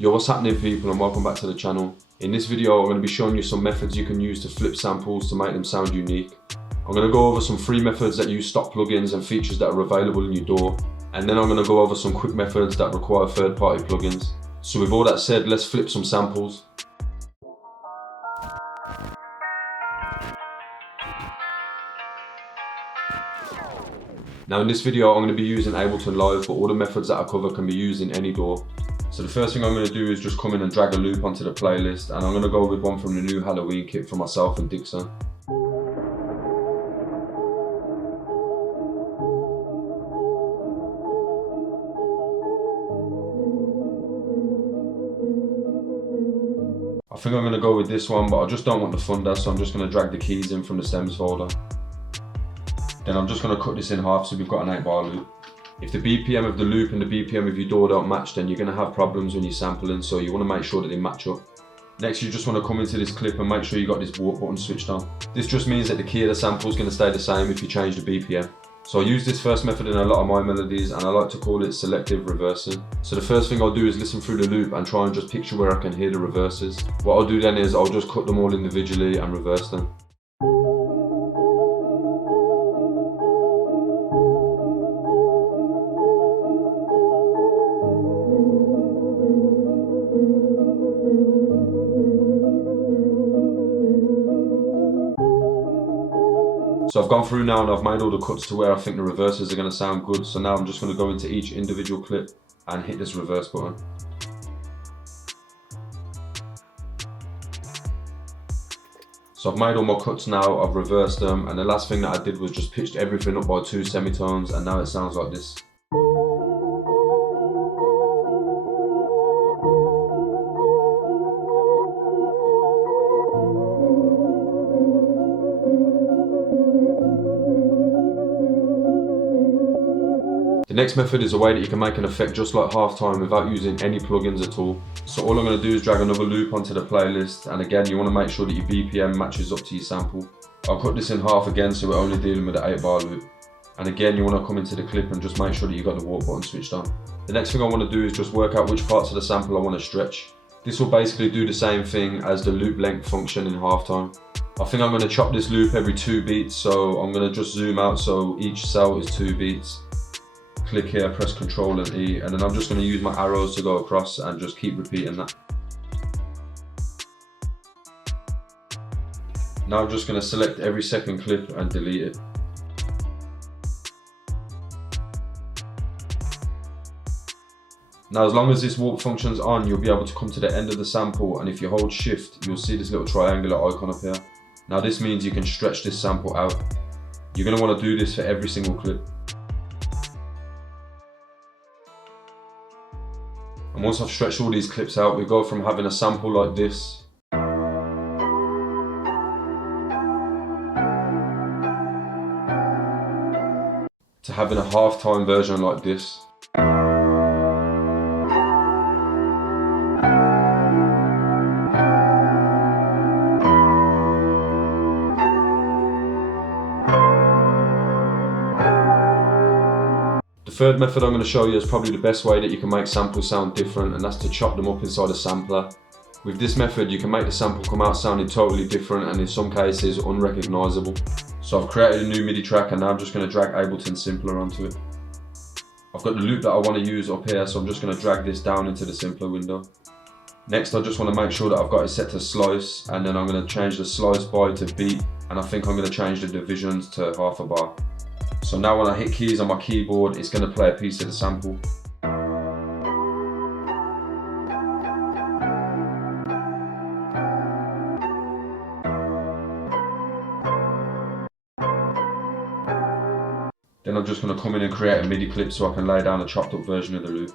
Yo, what's happening people, and welcome back to the channel. In this video I'm going to be showing you some methods you can use to flip samples to make them sound unique. I'm going to go over some free methods that use stock plugins and features that are available in your DAW, and then I'm going to go over some quick methods that require third-party plugins. So with all that said, let's flip some samples. Now in this video I'm going to be using Ableton Live, but all the methods that I cover can be used in any DAW. So the first thing I'm going to do is just come in and drag a loop onto the playlist, and I'm going to go with one from the new Halloween kit for myself and Dixon. I think I'm going to go with this one, but I just don't want the thunder, so I'm just going to drag the keys in from the stems folder. Then I'm just going to cut this in half so we've got an 8-bar loop. If the BPM of the loop and the BPM of your DAW don't match, then you're going to have problems when you're sampling, so you want to make sure that they match up. Next, you just want to come into this clip and make sure you got this warp button switched on. This just means that the key of the sample is going to stay the same if you change the BPM. So I use this first method in a lot of my melodies, and I like to call it selective reversing. So the first thing I'll do is listen through the loop and try and just picture where I can hear the reverses. What I'll do then is I'll just cut them all individually and reverse them. So I've gone through now and I've made all the cuts to where I think the reverses are going to sound good. So now I'm just going to go into each individual clip and hit this reverse button. So I've made all my cuts now, I've reversed them, and the last thing that I did was just pitched everything up by 2 semitones, and now it sounds like this. The next method is a way that you can make an effect just like halftime without using any plugins at all. So all I'm going to do is drag another loop onto the playlist, and again you want to make sure that your BPM matches up to your sample. I'll cut this in half again so we're only dealing with the 8-bar loop. And again you want to come into the clip and just make sure that you got the warp button switched on. The next thing I want to do is just work out which parts of the sample I want to stretch. This will basically do the same thing as the loop length function in halftime. I think I'm going to chop this loop every 2 beats, so I'm going to just zoom out so each cell is 2 beats. Click here, press Ctrl and E, and then I'm just going to use my arrows to go across and just keep repeating that. Now I'm just going to select every second clip and delete it. Now as long as this warp function's on, you'll be able to come to the end of the sample, and if you hold shift you'll see this little triangular icon up here. Now this means you can stretch this sample out. You're going to want to do this for every single clip. And once I've stretched all these clips out, we go from having a sample like this to having a halftime version like this. The third method I'm going to show you is probably the best way that you can make samples sound different, and that's to chop them up inside a sampler. With this method you can make the sample come out sounding totally different, and in some cases unrecognisable. So I've created a new MIDI track, and now I'm just going to drag Ableton Simpler onto it. I've got the loop that I want to use up here, so I'm just going to drag this down into the Simpler window. Next I just want to make sure that I've got it set to slice, and then I'm going to change the slice by to beat, and I think I'm going to change the divisions to 1/2 bar. So now when I hit keys on my keyboard, it's going to play a piece of the sample. Then I'm just going to come in and create a MIDI clip so I can lay down a chopped up version of the loop.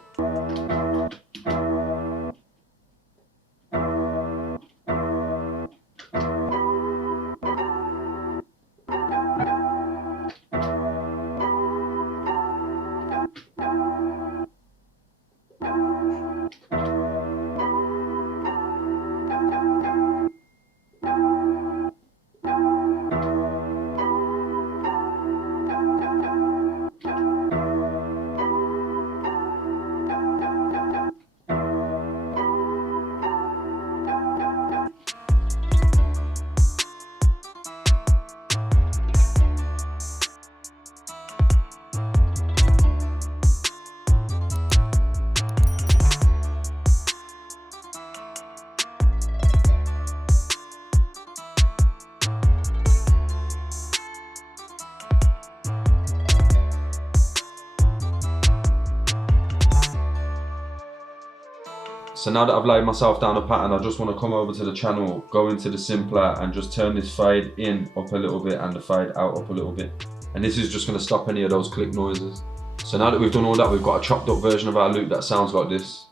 So now that I've laid myself down a pattern, I just want to come over to the channel, go into the simpler and just turn this fade in up a little bit and the fade out up a little bit. And this is just going to stop any of those click noises. So now that we've done all that, we've got a chopped up version of our loop that sounds like this.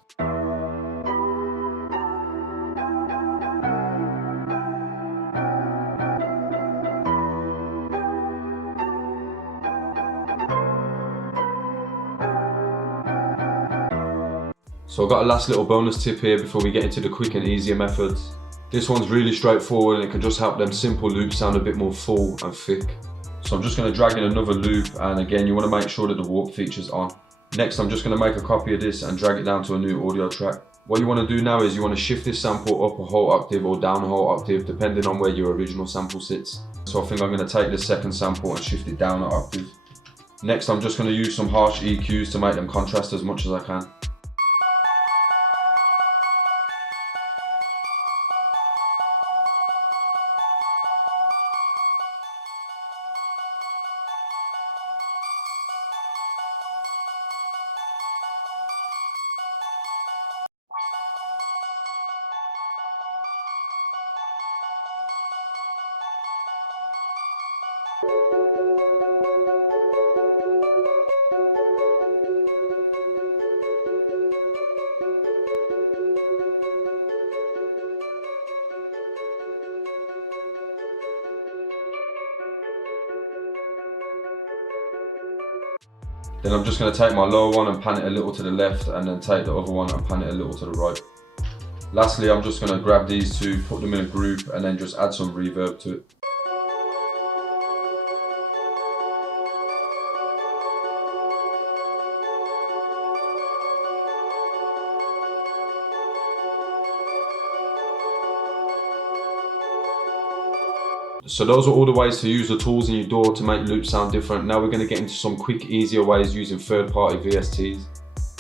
So I've got a last little bonus tip here before we get into the quick and easier methods. This one's really straightforward and it can just help them simple loops sound a bit more full and thick. So I'm just going to drag in another loop, and again you want to make sure that the warp feature's on. Next I'm just going to make a copy of this and drag it down to a new audio track. What you want to do now is you want to shift this sample up a whole octave or down a whole octave depending on where your original sample sits. So I think I'm going to take this second sample and shift it down an octave. Next I'm just going to use some harsh EQs to make them contrast as much as I can. Then I'm just going to take my lower one and pan it a little to the left, and then take the other one and pan it a little to the right. Lastly, I'm just going to grab these two, put them in a group, and then just add some reverb to it. So those are all the ways to use the tools in your DAW to make loops sound different. Now we're going to get into some quick, easier ways using third-party VSTs.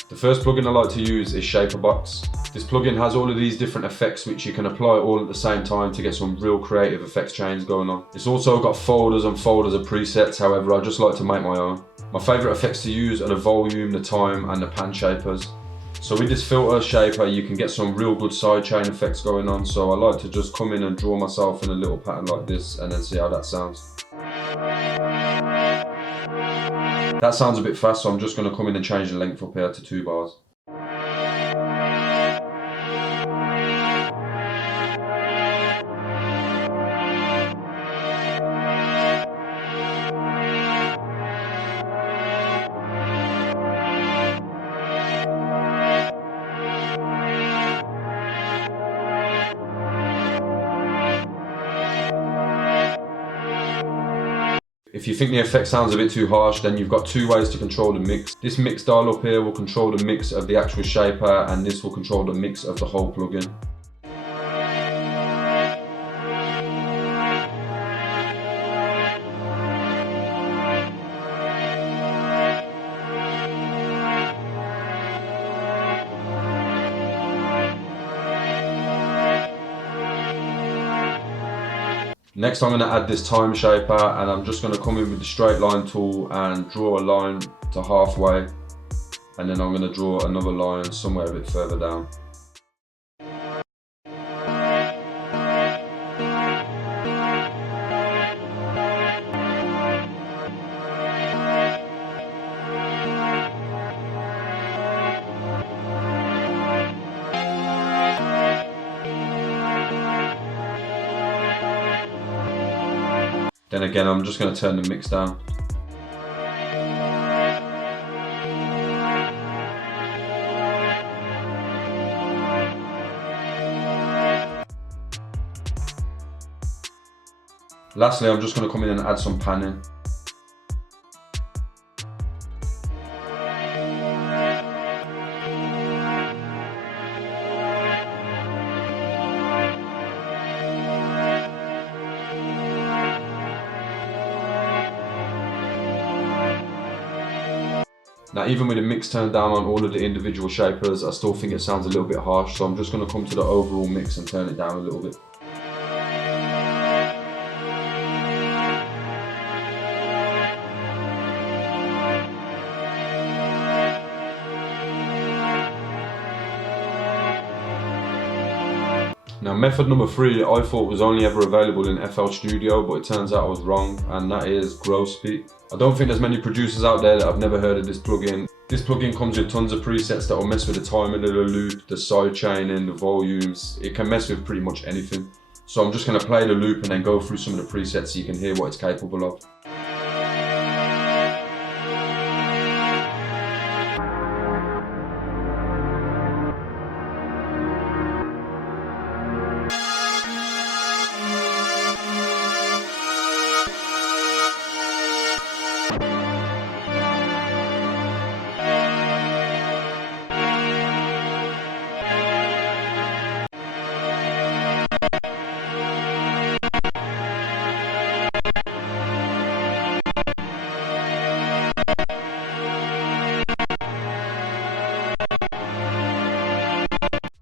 The first plugin I like to use is Shaperbox. This plugin has all of these different effects which you can apply all at the same time to get some real creative effects chains going on. It's also got folders and folders of presets, however I just like to make my own. My favourite effects to use are the volume, the time and the pan shapers. So with this filter shaper you can get some real good sidechain effects going on, so I like to just come in and draw myself in a little pattern like this and then see how that sounds. That sounds a bit fast, so I'm just going to come in and change the length up here to 2 bars. If you think the effect sounds a bit too harsh, then you've got 2 ways to control the mix. This mix dial up here will control the mix of the actual shaper, and this will control the mix of the whole plugin. Next I'm going to add this time shaper, and I'm just going to come in with the straight line tool and draw a line to halfway, and then I'm going to draw another line somewhere a bit further down. Then again, I'm just going to turn the mix down. Lastly, I'm just going to come in and add some panning. Now even with the mix turned down on all of the individual shapers, I still think it sounds a little bit harsh, so I'm just going to come to the overall mix and turn it down a little bit. Now method number 3 I thought was only ever available in FL Studio, but it turns out I was wrong, and that is Gross Beat. I don't think there's many producers out there that have never heard of this plugin. This plugin comes with tons of presets that will mess with the timing of the loop, the side chaining, the volumes. It can mess with pretty much anything. So I'm just going to play the loop and then go through some of the presets so you can hear what it's capable of.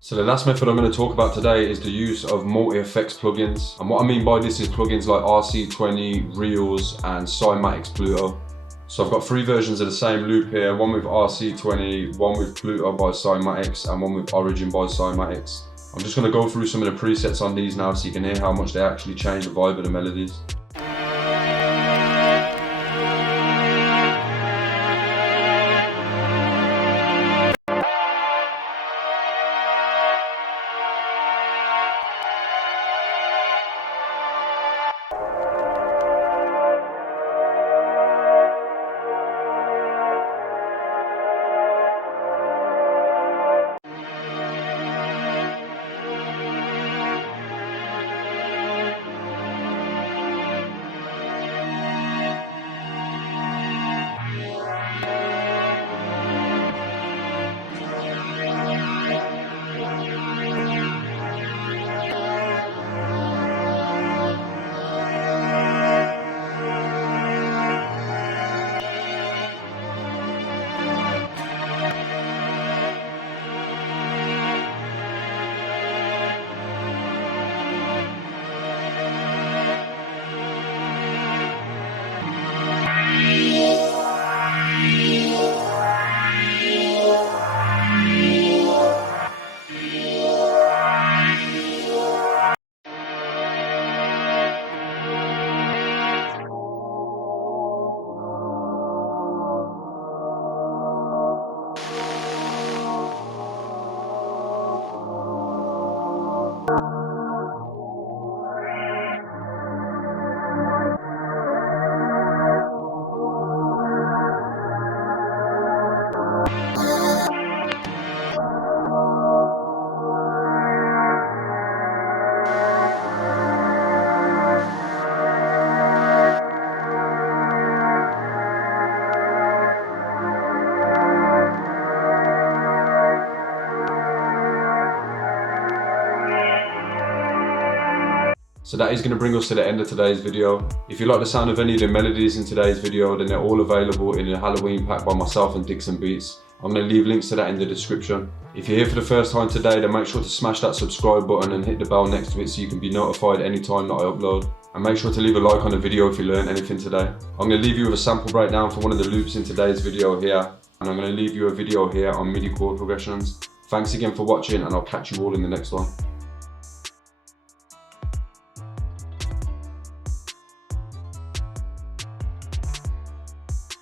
So the last method I'm going to talk about today is the use of multi-effects plugins. And what I mean by this is plugins like RC20, Reels, and Cymatics Pluto. So I've got 3 versions of the same loop here, one with RC20, one with Pluto by Cymatics, and one with Origin by Cymatics. I'm just going to go through some of the presets on these now so you can hear how much they actually change the vibe of the melodies. So that is going to bring us to the end of today's video. If you like the sound of any of the melodies in today's video, then they're all available in a Halloween pack by myself and Dixon Beats. I'm going to leave links to that in the description. If you're here for the first time today, then make sure to smash that subscribe button and hit the bell next to it so you can be notified anytime that I upload. And make sure to leave a like on the video if you learned anything today. I'm going to leave you with a sample breakdown for one of the loops in today's video here. And I'm going to leave you a video here on MIDI chord progressions. Thanks again for watching, and I'll catch you all in the next one.